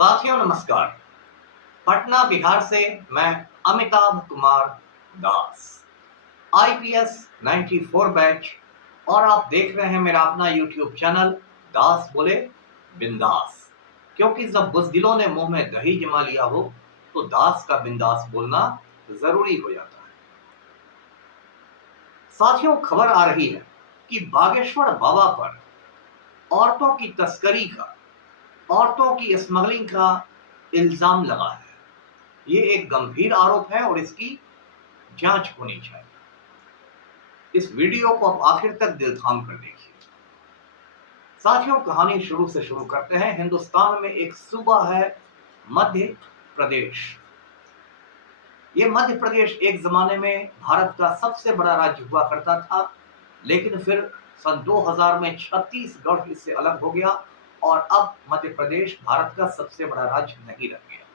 साथियों नमस्कार। पटना बिहार से मैं अमिताभ कुमार दास, आईपीएस 94 बैच, और आप देख रहे हैं मेरा अपना यूट्यूब चैनल दास बोले बिंदास। क्योंकि जब बुज़दिलों ने मुंह में दही जमा लिया हो तो दास का बिंदास बोलना जरूरी हो जाता है। साथियों, खबर आ रही है कि बागेश्वर बाबा पर औरतों की तस्करी का, औरतों की स्मगलिंग का इल्जाम लगा है। ये एक गंभीर आरोप है और इसकी जांच होनी चाहिए। इस वीडियो को आप आखिर तक दिल थाम कर देखिए। साथियों, कहानी शुरू से शुरू करते हैं। हिंदुस्तान में एक सूबा है मध्य प्रदेश। ये मध्य प्रदेश एक जमाने में भारत का सबसे बड़ा राज्य हुआ करता था, लेकिन फिर सन 2000 में छत्तीसगढ़ इससे अलग हो गया और अब मध्य प्रदेश भारत का सबसे बड़ा राज्य नहीं रह गया।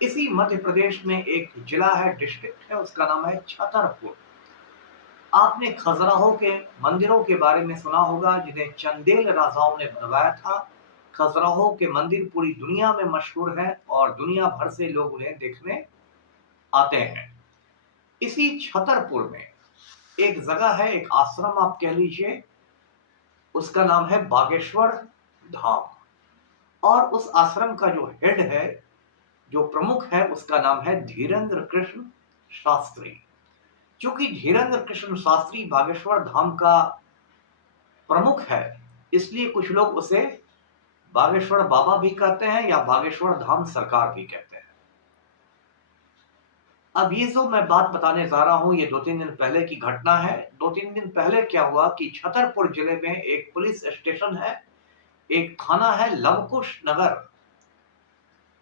इसी मध्य प्रदेश में एक जिला है, डिस्ट्रिक्ट है, उसका नाम है छतरपुर। आपने खजुराहो के मंदिरों के बारे में सुना होगा, जिन्हें चंदेल राजाओं ने बनवाया था। खजुराहो के मंदिर पूरी दुनिया में मशहूर है और दुनिया भर से लोग उन्हें देखने आते हैं। इसी छतरपुर में एक जगह है, एक आश्रम आप कह लीजिए, उसका नाम है बागेश्वर धाम। और उस आश्रम का जो हेड है, जो प्रमुख है, उसका नाम है धीरेन्द्र कृष्ण शास्त्री। क्योंकि धीरेन्द्र कृष्ण शास्त्री बागेश्वर धाम का प्रमुख है, इसलिए कुछ लोग उसे बागेश्वर बाबा भी कहते हैं या बागेश्वर धाम सरकार भी कहते हैं। अब ये जो मैं बात बताने जा रहा हूं, ये 2-3 दिन पहले की घटना है। 2-3 दिन पहले क्या हुआ कि छतरपुर जिले में एक पुलिस स्टेशन है, एक थाना है, लवकुश नगर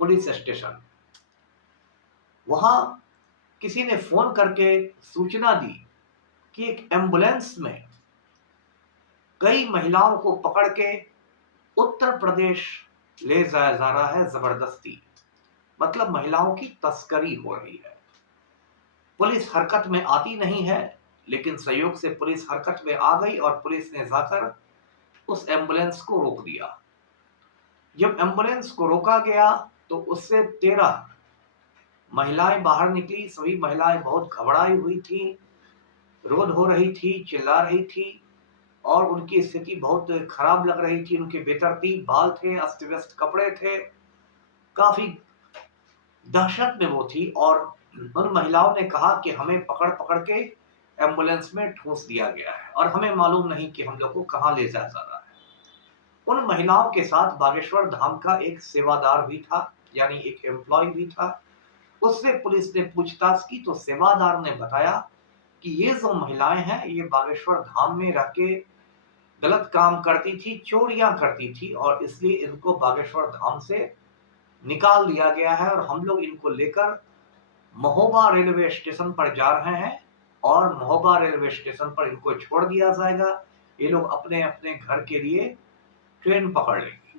पुलिस स्टेशन। वहां किसी ने फोन करके सूचना दी कि एक एम्बुलेंस में कई महिलाओं को पकड़ के उत्तर प्रदेश ले जाया जा रहा है जबरदस्ती। मतलब महिलाओं की तस्करी हो रही है। पुलिस हरकत में आती नहीं है, लेकिन संयोग से पुलिस हरकत में आ गई और पुलिस ने जाकर उस एम्बुलेंस को रोक दिया। जब एम्बुलेंस को रोका गया तो उससे 13 महिलाएं बाहर निकली। सभी महिलाएं बहुत घबराई हुई थी, रोध हो रही थी, चिल्ला रही थी और उनकी स्थिति बहुत खराब लग रही थी। उनके बेतरतीब बाल थे, अस्त व्यस्त कपड़े थे, काफी दहशत में वो थी। और उन महिलाओं ने कहा कि हमें पकड़ पकड़ के एम्बुलेंस में ठूंस दिया गया है और हमें मालूम नहीं कि हम लोग को कहां ले जाया जा रहा है। उन महिलाओं के साथ बागेश्वर धाम का एक सेवादार भी था, यानी एक एम्प्लॉय भी था। उससे पुलिस ने पूछताछ की तो सेवादार ने बताया कि ये जो महिलाएं हैं, ये बागेश्वर धाम में रह के गलत काम करती थी, चोरियां करती थी, और इसलिए इनको बागेश्वर धाम से निकाल दिया गया है और हम लोग इनको लेकर महोबा रेलवे स्टेशन पर जा रहे हैं और महोबा रेलवे स्टेशन पर इनको छोड़ दिया जाएगा। ये लोग अपने अपने घर के लिए ट्रेन पकड़ लेंगे।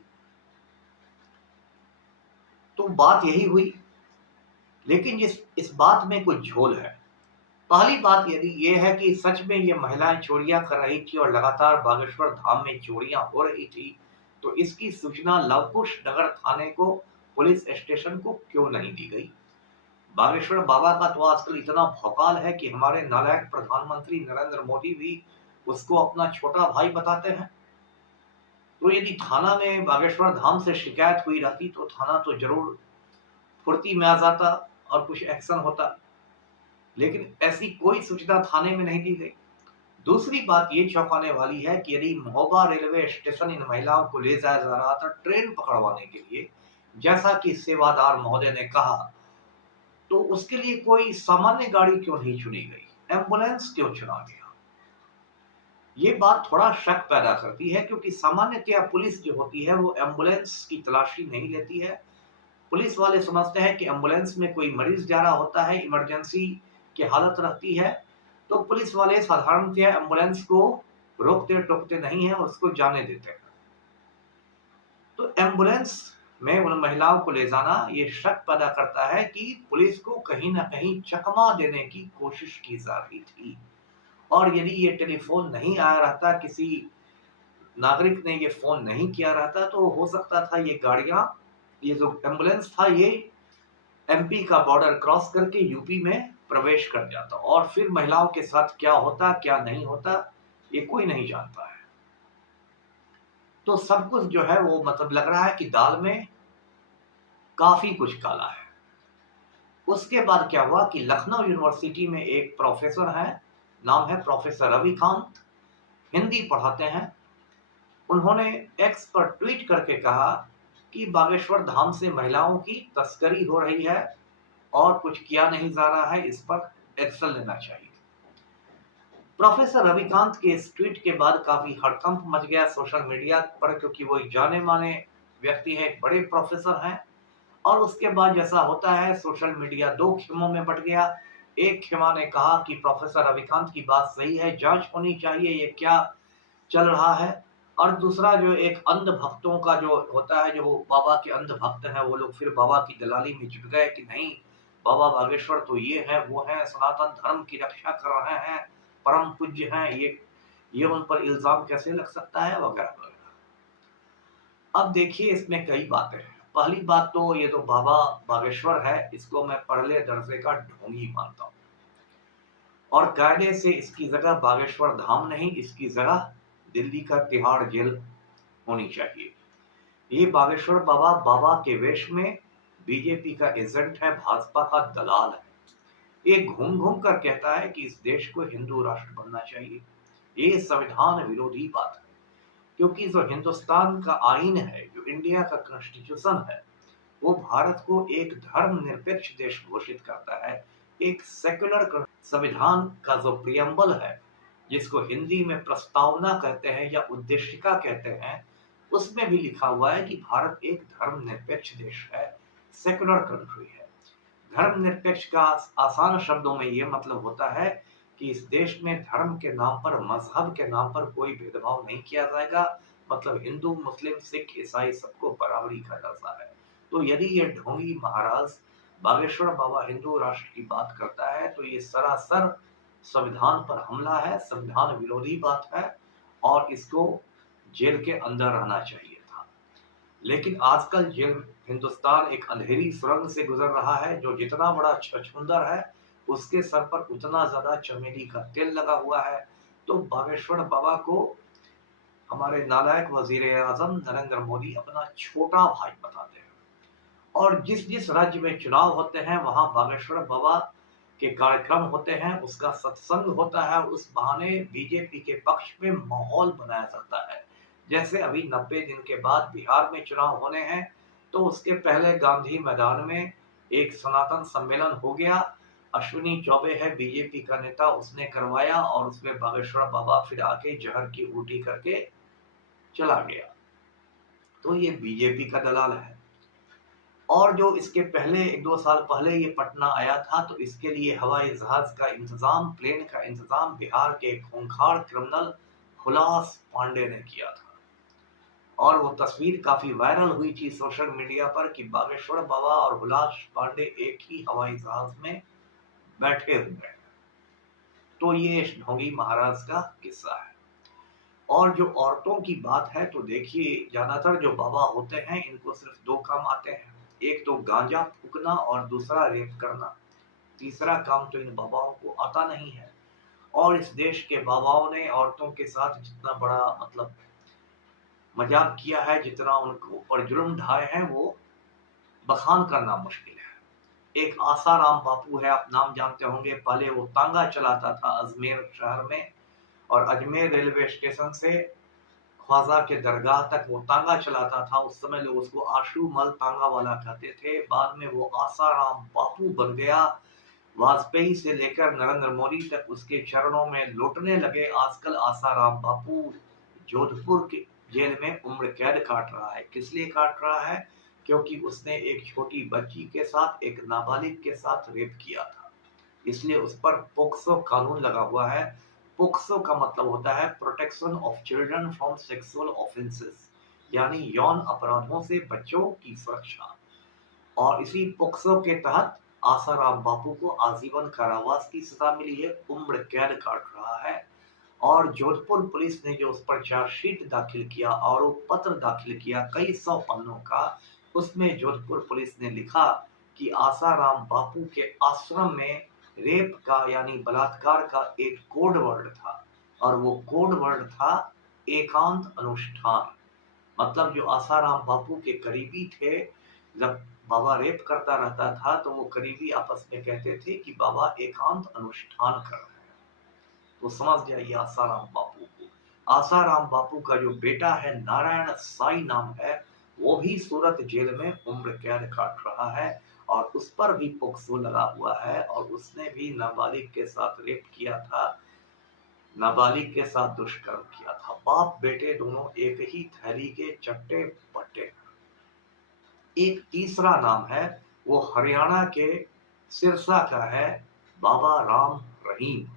तो बात यही हुई, लेकिन इस बात में कुछ झोल है। पहली बात यदि ये है कि सच में ये महिलाएं चोरियां कर रही थी और लगातार बागेश्वर धाम में चोरियां हो रही थी, तो इसकी सूचना लवकुश नगर थाने को, पुलिस स्टेशन को क्यों नहीं दी गई। बागेश्वर बाबा का तो आजकल इतना भौकाल है कि हमारे नालायक प्रधानमंत्री नरेंद्र मोदी भी उसको अपना छोटा भाई बताते हैं। तो यदि थाना में बागेश्वर धाम से शिकायत हुई रहती तो थाना तो जरूर फुर्ती में आ जाता और कुछ एक्शन होता, लेकिन ऐसी कोई सूचना थाने में नहीं दी गई। दूसरी बात ये चौंकाने वाली है कि यदि महोबा रेलवे स्टेशन इन महिलाओं को ले जाया जा रहा था ट्रेन पकड़वाने के लिए, जैसा कि सेवादार महोदय ने कहा, तो उसके लिए कोई सामान्य गाड़ी क्यों नहीं चुनी गई, एम्बुलेंस क्यों चुना गया। ये बात थोड़ा शक पैदा करती है, क्योंकि सामान्यतया पुलिस जो होती है वो एम्बुलेंस की तलाशी नहीं लेती है। पुलिस वाले समझते हैं कि एम्बुलेंस में कोई मरीज जा रहा होता है, इमरजेंसी की हालत रहती है, तो पुलिस वाले साधारणतया एम्बुलेंस को रोकते टोकते नहीं है, उसको जाने देते हैं। तो एम्बुलेंस में उन महिलाओं को ले जाना ये शक पैदा करता है कि पुलिस को कहीं ना कहीं चकमा देने की कोशिश की जा रही थी। और यदि ये टेलीफोन नहीं आया रहता, किसी नागरिक ने ये फोन नहीं किया रहता, तो हो सकता था ये गाड़ियां ये जो एम्बुलेंस था ये एमपी का बॉर्डर क्रॉस करके यूपी में प्रवेश कर जाता और फिर महिलाओं के साथ क्या होता क्या नहीं होता ये कोई नहीं जानता है। तो सब कुछ जो है वो मतलब लग रहा है कि दाल में काफी कुछ काला है। उसके बाद क्या हुआ कि लखनऊ यूनिवर्सिटी में एक प्रोफेसर है, नाम है प्रोफेसर रविकांत, हिंदी पढ़ाते हैं। उन्होंने एक्स पर ट्वीट करके कहा कि बागेश्वर धाम से महिलाओं की तस्करी हो रही है और कुछ किया नहीं जा रहा है, इस पर एक्शन लेना चाहिए। प्रोफेसर रविकांत के इस ट्वीट के बाद काफी हड़कंप मच गया सोशल मीडिया पर, क्योंकि वो एक जाने माने व्यक्ति है, एक बड़े प्रोफेसर हैं। और उसके बाद जैसा होता है सोशल मीडिया दो खेमों में बट गया। एक खेमा ने कहा कि प्रोफेसर रविकांत की बात सही है, जांच होनी चाहिए, ये क्या चल रहा है। और दूसरा जो एक अंध भक्तों का जो होता है, जो बाबा के अंध भक्त हैं, वो लोग फिर बाबा की दलाली में जुट गए कि नहीं, बाबा बागेश्वर तो ये है वो है, सनातन धर्म की रक्षा कर रहे हैं, परम पूज्य हैं, ये उन पर इल्जाम कैसे लग सकता है, वगैरह वगैरह। अब देखिए इसमें कई बातें हैं। पहली बात तो ये तो बाबा बागेश्वर है, इसको मैं पढ़ले दर्जे का ढोंगी मानता हूँ और कायदे से इसकी जगह बागेश्वर धाम नहीं, इसकी जगह दिल्ली का तिहाड़ जेल होनी चाहिए। ये बागेश्वर बाबा बाबा के वेश में बीजेपी का एजेंट है, भाजपा का दलाल है। ये घूम घूम कर कहता है कि इस देश को हिंदू राष्ट्र बनना चाहिए। ये संविधान विरोधी बात है, क्योंकि जो हिंदुस्तान का आईन है, जो इंडिया का कॉन्स्टिट्यूशन है, वो भारत को एक धर्मनिरपेक्ष देश घोषित करता है। एक सेक्युलर संविधान का जो प्रियम्बल है, जिसको हिंदी में प्रस्तावना कहते हैं या उद्देशिका कहते हैं, उसमें भी लिखा हुआ है कि भारत एक धर्मनिरपेक्ष देश है, सेक्युलर कंट्री है। धर्मनिरपेक्ष का आसान शब्दों में ये मतलब होता है कि इस देश में धर्म के नाम पर, मजहब के नाम पर कोई भेदभाव नहीं किया जाएगा। मतलब हिंदू, मुस्लिम, सिख, ईसाई सबको बराबरी का दर्जा है। तो यदि ये ढोंगी महाराज बागेश्वर बाबा हिंदू राष्ट्र की बात करता है तो ये सरासर संविधान पर हमला है, संविधान विरोधी बात है और इसको जेल के अंदर रहना चाहिए था। लेकिन आजकल जेल, हिंदुस्तान एक अंधेरी सुरंग से गुजर रहा है। जो जितना बड़ा छछूंदर है उसके सर पर उतना ज्यादा चमेली का तेल लगा हुआ है। तो बागेश्वर बाबा को हमारे नालायक वजीर आजम नरेंद्र मोदी अपना छोटा भाई बताते हैं और जिस जिस राज्य में चुनाव होते हैं वहां बागेश्वर बाबा के कार्यक्रम होते हैं, उसका सत्संग होता है, उस बहाने बीजेपी के पक्ष में माहौल बनाया जाता है। जैसे अभी 90 दिन के बाद बिहार में चुनाव होने हैं, तो उसके पहले गांधी मैदान में एक सनातन सम्मेलन हो गया। अश्विनी चौबे है बीजेपी का नेता, उसने करवाया और उसमें बागेश्वर बाबा फिर आके जहर की उल्टी करके चला गया। तो ये बीजेपी का दलाल है। और जो इसके पहले 1-2 साल पहले ये पटना आया था, तो इसके लिए हवाई जहाज का इंतजाम, प्लेन का इंतजाम बिहार के खूंखार क्रिमिनल हुलास पांडे ने किया था। और वो तस्वीर काफी वायरल हुई थी सोशल मीडिया पर कि बागेश्वर बाबा और हुलास पांडे एक ही हवाई जहाज में बैठे हुए हैं। तो ये ढोंगी महाराज का किस्सा है। और जो औरतों की बात है, तो देखिए ज्यादातर जो बाबा होते हैं इनको सिर्फ दो काम आते हैं, एक तो गांजा फूकना और दूसरा रेप करना। तीसरा काम तो इन बाबाओं को आता नहीं है। और इस देश के बाबाओं ने औरतों के साथ जितना बड़ा मतलब मजाक किया है, जितना उनके ऊपर जुल्म ढाए हैं, वो बखान करना मुश्किल है। एक आसाराम बापू है, आप नाम जानते होंगे, पहले वो तांगा चलाता था अजमेर शहर में और अजमेर रेलवे स्टेशन से ख्वाजा के दरगाह तक वो तांगा चलाता था। उस समय लोग उसको आशू मल तांगा वाला कहते थे। बाद में वो आसाराम बापू बन गया। वाजपेयी से लेकर नरेंद्र मोदी तक उसके चरणों में लौटने लगे। आजकल आसाराम बापू जोधपुर के जेल में उम्र कैद काट रहा है। किस लिए काट रहा है? क्योंकि उसने एक छोटी बच्ची के साथ, एक नाबालिग के साथ रेप किया था, इसलिए उस पर पोक्सो कानून लगा हुआ है। पोक्सो का मतलब होता है protection of children from sexual offences, यानी यौन अपराधों से बच्चों की सुरक्षा। और इसी पोक्सो के तहत आसाराम बापू को आजीवन कारावास की सजा मिली है, उम्र कैद काट रहा है। और जोधपुर पुलिस ने जो उस पर चार्जशीट दाखिल किया, आरोप पत्र दाखिल किया कई 100 पन्नों का, उसमें जोधपुर पुलिस ने लिखा कि आसाराम बापू के आश्रम में रेप का यानी बलात्कार का एक कोड वर्ड था, और वो कोड वर्ड था एकांत अनुष्ठान। मतलब जो आसाराम बापू के करीबी थे, जब बाबा रेप करता रहता था तो वो करीबी आपस में कहते थे कि बाबा एकांत अनुष्ठान कर रहे हैं। तो समझ जाइए आसाराम बापू को। आसाराम बापू का जो बेटा है नारायण साई नाम है, वो भी सूरत जेल में उम्र कैद काट रहा है, और उस पर भी पोक्सो लगा हुआ है, और उसने भी नाबालिग के साथ रेप किया था, नाबालिग के साथ दुष्कर्म किया था। बाप बेटे दोनों एक ही थैली के चट्टे पट्टे। एक तीसरा नाम है, वो हरियाणा के सिरसा का है, बाबा राम रहीम,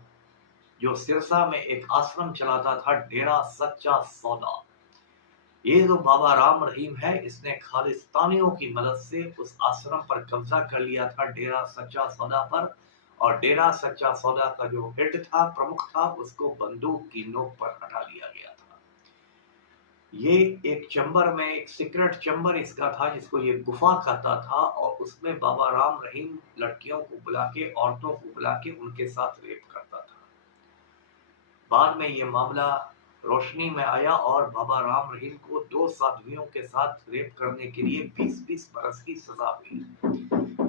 जो सिरसा में एक आश्रम चलाता था, डेरा सच्चा सौदा। ये जो बाबा राम रहीम है, इसने खालिस्तानियों की मदद से उस आश्रम पर कब्जा कर लिया था, डेरा सच्चा सौदा पर। और डेरा सच्चा सौदा का जो हेड था, प्रमुख था, उसको बंदूक की नोक पर हटा दिया गया था। ये एक चैम्बर में, एक सीक्रेट चैम्बर इसका था, जिसको ये गुफा कहता था, और उसमें बाबा राम रहीम लड़कियों को बुला के, औरतों को बुला के उनके साथ रेप करता था। बाद में ये मामला रोशनी में आया और बाबा राम रहीम को 2 साध्वियों के साथ रेप करने के लिए 20-20 बरस की सजा हुई।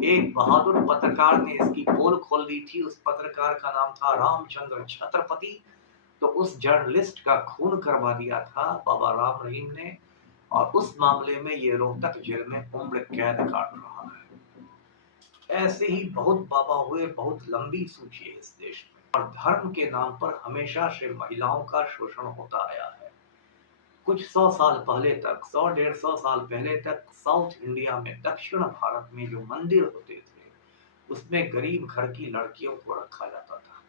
एक बहादुर पत्रकार ने इसकी पोल खोल दी थी। उस पत्रकार का नाम था रामचंद्र छत्रपति। तो उस जर्नलिस्ट का खून करवा दिया था बाबा राम रहीम ने, और उस मामले में ये रोहतक जेल में उम्र कैद काट रहा है। ऐसे ही बहुत बाबा हुए, बहुत लंबी सूची है इस देश में। और धर्म के नाम पर हमेशा से महिलाओं का शोषण होता आया है। कुछ 100 साल पहले तक, 100-150 साल पहले तक साउथ इंडिया में, दक्षिण भारत में जो मंदिर होते थे, उसमें गरीब घर की लड़कियों को रखा जाता था,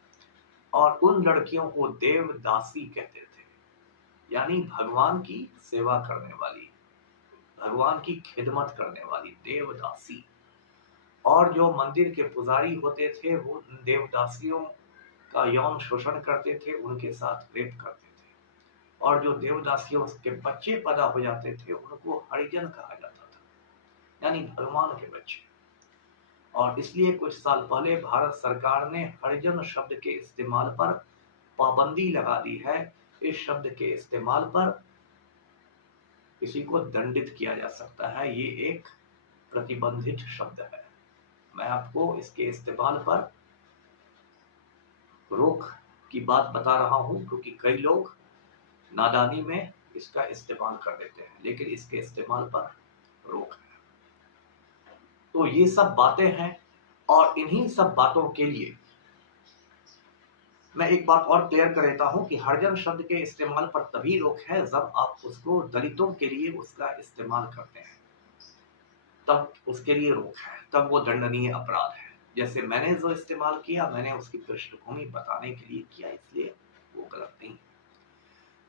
और उन लड़कियों को देवदासी कहते थे, यानी भगवान की सेवा करने वाली, भगवान की खिदमत करने वाली देवदासी। और जो मंदिर के पुजारी होते थे, वो देवदासियों का यौन शोषण करते थे, उनके साथ रेप करते थे। और जो देवदासियों के बच्चे पैदा हो जाते थे, उनको हरिजन कहा जाता था, यानी भगवान के बच्चे। और इसलिए कुछ साल पहले भारत सरकार ने हरिजन शब्द के इस्तेमाल पर पाबंदी लगा दी है। इस शब्द के इस्तेमाल पर किसी को दंडित किया जा सकता है। ये एक प्रतिबंधित शब्द है। मैं आपको इसके इस्तेमाल पर रोक की बात बता रहा हूं, क्योंकि कई लोग नादानी में इसका इस्तेमाल कर देते हैं, लेकिन इसके इस्तेमाल पर रोक है। तो ये सब बातें हैं, और इन्हीं सब बातों के लिए मैं एक बात और क्लियर कर देता हूं कि हरिजन शब्द के इस्तेमाल पर तभी रोक है जब आप उसको दलितों के लिए उसका इस्तेमाल करते हैं, तब उसके लिए रोक है, तब वो दंडनीय अपराध है। जैसे मैंने जो इस्तेमाल किया, मैंने उसकी पृष्ठभूमि बताने के लिए किया, इसलिए वो गलत नहीं।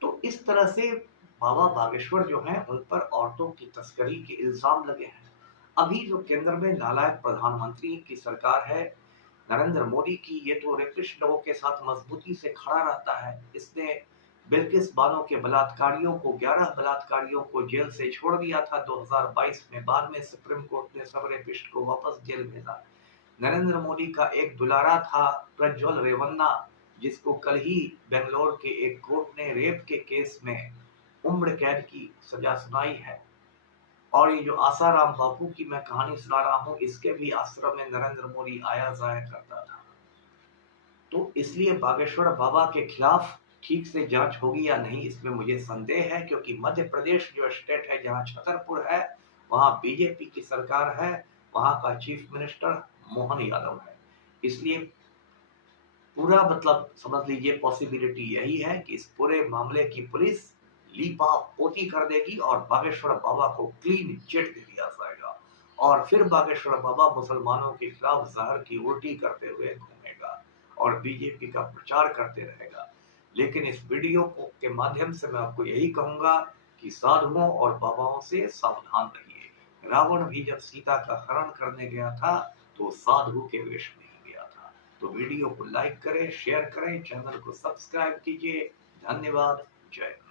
तो इस तरह से बाबा बागेश्वर जो हैं, उन पर औरतों की तस्करी के इल्जाम लगे हैं। अभी जो केंद्र में नालायक प्रधानमंत्री की सरकार है, नरेंद्र मोदी की, ये तो रेपिस्ट लोगों के साथ मजबूती से खड़ा रहता है। इसने बिल्किस बानो के बलात्कारियों को, 11 बलात्कारियों को जेल से छोड़ दिया था 2022 में। बाद में सुप्रीम कोर्ट ने सब रेपिस्ट को वापस जेल भेजा। नरेंद्र मोदी का एक दुलारा था प्रज्वल रेवन्ना, जिसको कल ही बेंगलोर के एक कोर्ट ने रेप के केस में उम्र कैद की सजा सुनाई है। और ये जो आसाराम बापू की मैं कहानी सुना रहा हूँ, इसके भी आश्रम में नरेंद्र मोदी आया जाया करता था। तो इसलिए बागेश्वर बाबा के खिलाफ ठीक से जांच होगी या नहीं, इसमें मुझे संदेह है, क्योंकि मध्य प्रदेश जो स्टेट है, जहां छतरपुर है, वहां बीजेपी की सरकार है, वहां का चीफ मिनिस्टर मोहन यादव है। इसलिए पूरा मतलब समझ लीजिए पॉसिबिलिटी यही है कि इस पूरे मामले की पुलिस लीपा पोती कर देगी और बागेश्वर बाबा को क्लीन चिट दे दिया जाएगा, और फिर बागेश्वर बाबा मुसलमानों के खिलाफ जहर की उल्टी करते हुए घूमेगा और बीजेपी का प्रचार करते रहेगा। लेकिन इस वीडियो के माध्यम से मैं आपको यही कहूंगा कि साधुओं और बाबाओं से सावधान रहिए। रावण भी जब सीता का हरण करने गया था, तो साधु के वेश में ही गया था। तो वीडियो को लाइक करें, शेयर करें, चैनल को सब्सक्राइब कीजिए। धन्यवाद। जय हिंद।